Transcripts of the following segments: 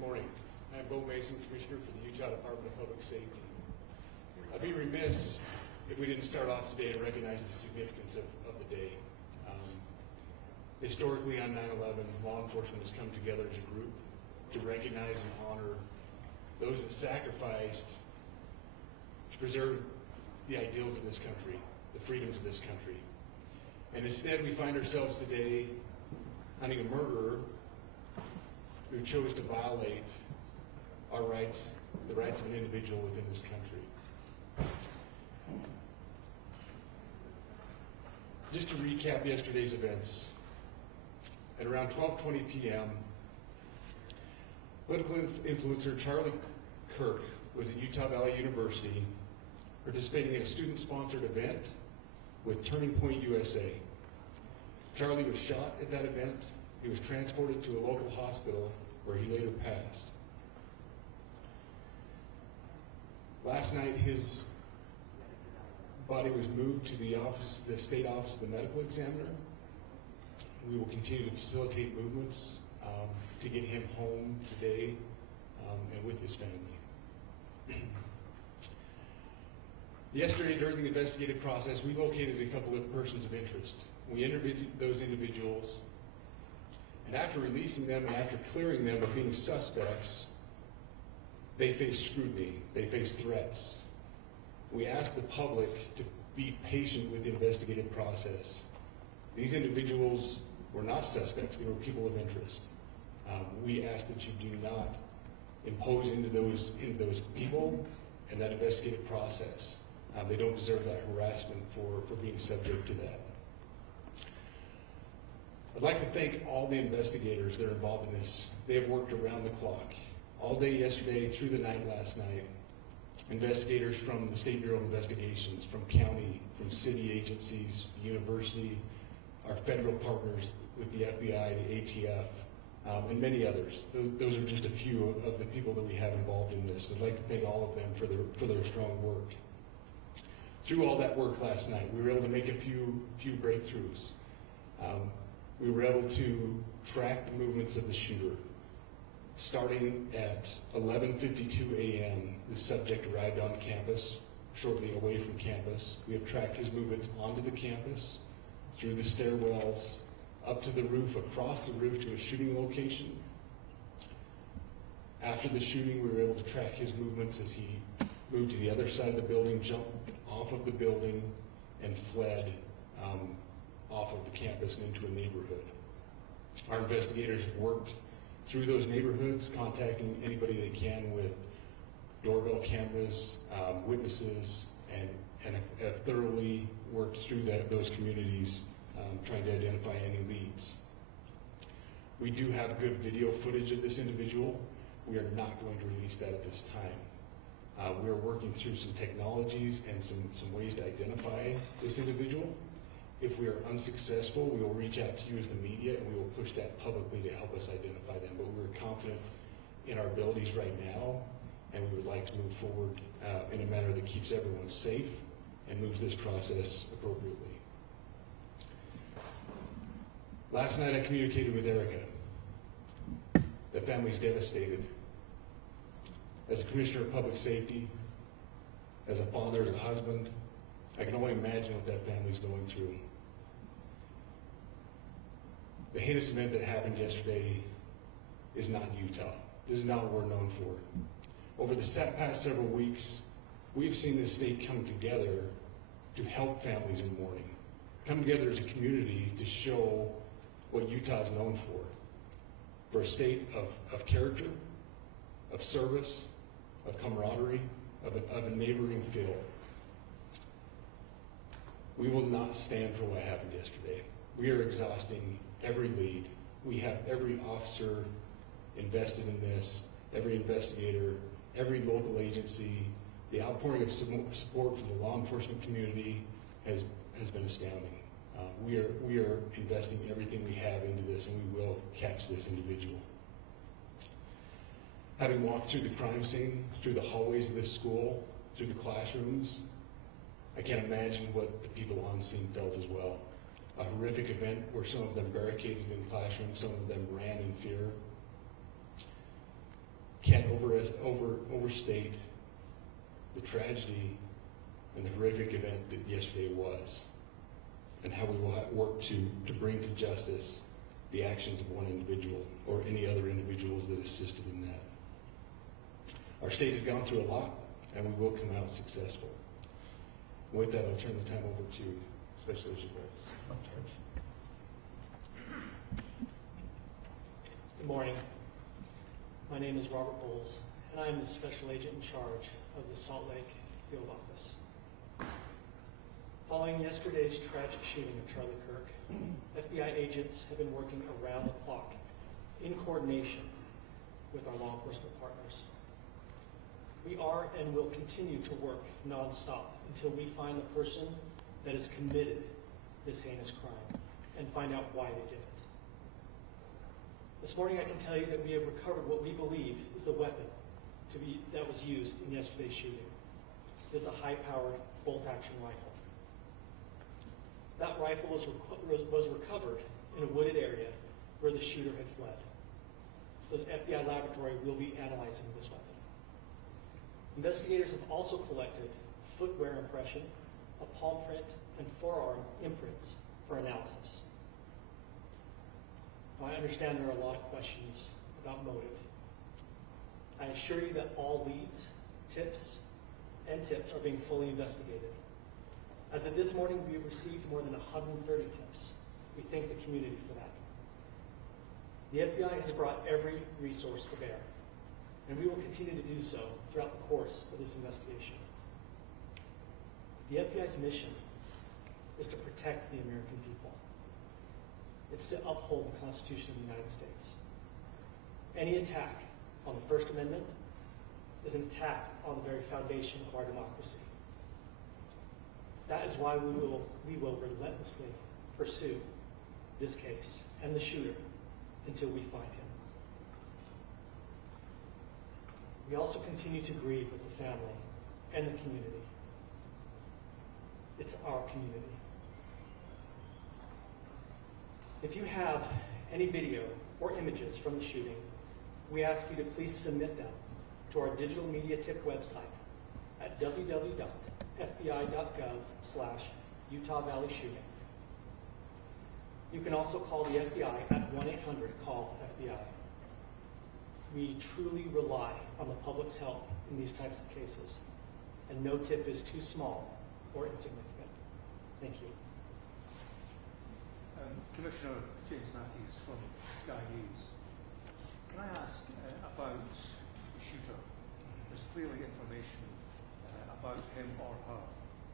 Good morning. I'm Bo Mason, Commissioner for the Utah Department of Public Safety. I'd be remiss if we didn't start off today to recognize the significance of the day. Historically, on 9/11, law enforcement has come together as a group to recognize and honor those that sacrificed to preserve the ideals of this country, the freedoms of this country. And instead, we find ourselves today hunting a murderer who chose to violate our rights, the rights of an individual within this country. Just to recap yesterday's events, at around 12:20 p.m., political influencer Charlie Kirk was at Utah Valley University participating in a student-sponsored event with Turning Point USA. Charlie was shot at that event. He was transported to a local hospital where he later passed. Last night, his body was moved to the state office of the medical examiner. We will continue to facilitate movements to get him home today and with his family. Yesterday, during the investigative process, we located a couple of persons of interest. We interviewed those individuals, and after releasing them and after clearing them of being suspects, they faced scrutiny, they faced threats. We asked the public to be patient with the investigative process. These individuals were not suspects, they were people of interest. We ask that you do not impose into those people and that investigative process. They don't deserve that harassment for being subject to that. I'd like to thank all the investigators that are involved in this. They have worked around the clock, all day yesterday, through the night last night. Investigators from the State Bureau of Investigations, from county, from city agencies, the university, our federal partners with the FBI, the ATF, and many others. Those are just a few of the people that we have involved in this. I'd like to thank all of them for their strong work. Through all that work last night, we were able to make a few breakthroughs. We were able to track the movements of the shooter. Starting at 11:52 a.m., the subject arrived on campus, shortly away from campus. We have tracked his movements onto the campus, through the stairwells, up to the roof, across the roof to a shooting location. After the shooting, we were able to track his movements as he moved to the other side of the building, jumped off of the building, and fled off of the campus and into a neighborhood. Our investigators have worked through those neighborhoods, contacting anybody they can with doorbell cameras, witnesses, and have thoroughly worked through those communities, trying to identify any leads. We do have good video footage of this individual. We are not going to release that at this time. We are working through some technologies and some ways to identify this individual. If we are unsuccessful, we will reach out to you as the media and we will push that publicly to help us identify them. But we're confident in our abilities right now, and we would like to move forward in a manner that keeps everyone safe and moves this process appropriately. Last night I communicated with Erica. The family's devastated. As a Commissioner of Public Safety, as a father, as a husband, I can only imagine what that family's going through. The heinous event that happened yesterday is not Utah. This is not what we're known for. Over the past several weeks, we've seen the state come together to help families in mourning, come together as a community to show what Utah is known for a state of character, of service, of camaraderie, of a neighboring feel. We will not stand for what happened yesterday. We are exhausting every lead. We have every officer invested in this, every investigator, every local agency. The outpouring of support from the law enforcement community has been astounding. We are investing everything we have into this, and we will catch this individual. Having walked through the crime scene, through the hallways of this school, through the classrooms, I can't imagine what the people on scene felt as well. A horrific event where some of them barricaded in classrooms, some of them ran in fear. can't overstate the tragedy and the horrific event that yesterday was, and how we will work to bring to justice the actions of one individual or any other individuals that assisted in that. Our state has gone through a lot, and we will come out successful. With that, I'll turn the time over to Special Agent Rose. Good morning. My name is Robert Bowles, and I am the Special Agent in charge of the Salt Lake Field Office. Following yesterday's tragic shooting of Charlie Kirk, FBI agents have been working around the clock in coordination with our law enforcement partners. We are and will continue to work nonstop until we find the person that has committed this heinous crime and find out why they did it. This morning I can tell you that we have recovered what we believe is the weapon that was used in yesterday's shooting. It is a high-powered bolt-action rifle. That rifle was recovered in a wooded area where the shooter had fled. The FBI laboratory will be analyzing this weapon. Investigators have also collected footwear impression, a palm print, and forearm imprints for analysis. Now, I understand there are a lot of questions about motive. I assure you that all leads, tips are being fully investigated. As of this morning, we have received more than 130 tips. We thank the community for that. The FBI has brought every resource to bear, and we will continue to do so throughout the course of this investigation. The FBI's mission is to protect the American people. It's to uphold the Constitution of the United States. Any attack on the First Amendment is an attack on the very foundation of our democracy. That is why we will relentlessly pursue this case and the shooter until we find him. We also continue to grieve with the family and the community. It's our community. If you have any video or images from the shooting, we ask you to please submit them to our digital media tip website at www.fbi.gov/Utah Valley Shooting. You can also call the FBI at 1-800-CALL-FBI. We truly rely on the public's help in these types of cases, and no tip is too small or insignificant. Thank you. Commissioner James Matthews from Sky News. Can I ask about the shooter? There's clearly information about him or her.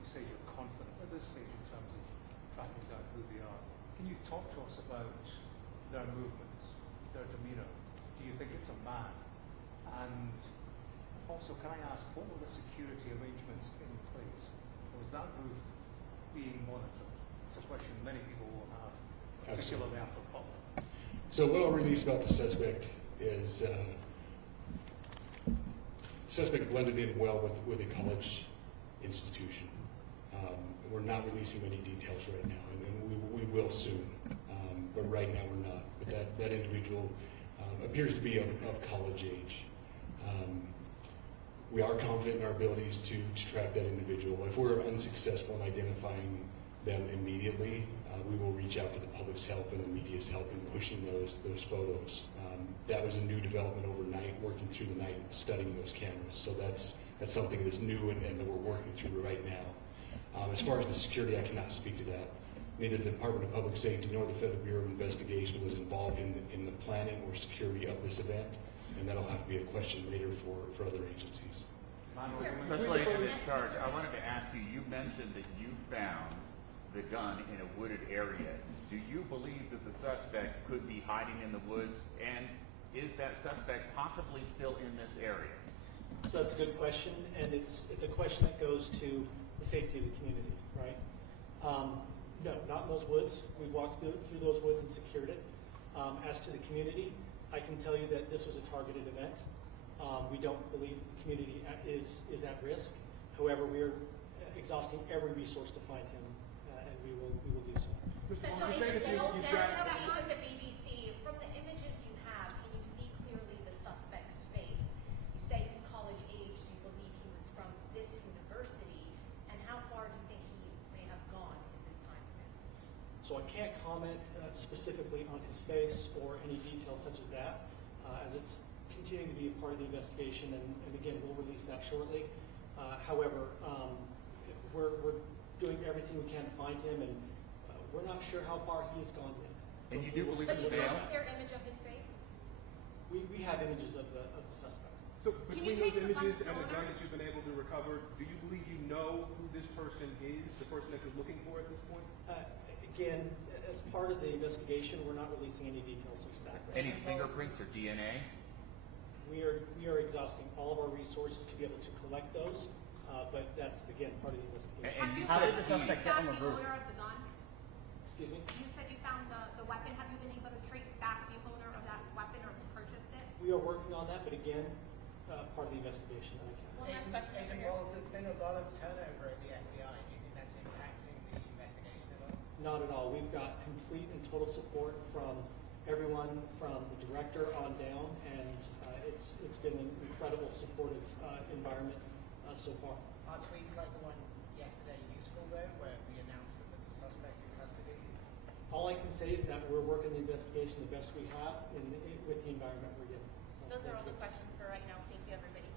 You say you're confident at this stage in terms of tracking down who they are. Can you talk to us about their movements, their demeanour? Do you think it's a man? And also, can I ask, what were the security arrangements in place? Was that roof being monitored? It's a question many people will have, particularly after Baltimore. So what I'll release about the suspect is suspect blended in well with a college institution. We're not releasing any details right now, and we will soon, but right now we're not. But that individual appears to be of college age. We are confident in our abilities to track that individual. If we're unsuccessful in identifying them immediately, we will reach out to the public's help and the media's help in pushing those photos. That was a new development overnight, working through the night, studying those cameras. So that's something that's new and that we're working through right now. As far as the security, I cannot speak to that. Neither the Department of Public Safety nor the Federal Bureau of Investigation was involved in the planning or security of this event, and that'll have to be a question later for other agencies. Special Agent in charge, I wanted to ask you, you mentioned that you found the gun in a wooded area. Do you believe that the suspect could be hiding in the woods, and is that suspect possibly still in this area? So that's a good question, and it's a question that goes to the safety of the community, right? No, not in those woods. We walked through those woods and secured it. As to the community, I can tell you that this was a targeted event. We don't believe the community is at risk. However, we are exhausting every resource to find him, and we will do so. Special Agent Bowles, with the BBC, from the images you have, can you see clearly the suspect's face? So I can't comment specifically on his face or any details such as that, as it's continuing to be a part of the investigation, and again, we'll release that shortly. However, we're doing everything we can to find him, and we're not sure how far he has gone yet. And you do believe But it's you bail? have a clear image of his face? We have images of the suspect. So Can between you those trace the images gun's and the gun owner? that you've been able to recover, do you believe you know who this person is, the person that you're looking for at this point? Again, as part of the investigation, we're not releasing any details such as that. Any fingerprints or DNA? We are exhausting all of our resources to be able to collect those, but that's, again, part of the investigation. And Have you how did the found suspect get on the the roof? owner of the gun? Excuse me? You said you found the weapon. Have you been able to trace back the owner of that weapon or who purchased it? We are working on that, but again, part of the investigation that I can. One last question, Mr. Agent Mayor. Wallace, there's been a lot of turnover at the FBI. Do you think that's impacting the investigation at all? Not at all. We've got complete and total support from everyone, from the director on down, and it's been an incredible supportive environment so far. Are tweets like the one yesterday useful though, where we announced that there's a suspect in custody? All I can say is that we're working the investigation the best we have with the environment we're given. So Those are thank all you. the questions for right now. Thank you, everybody.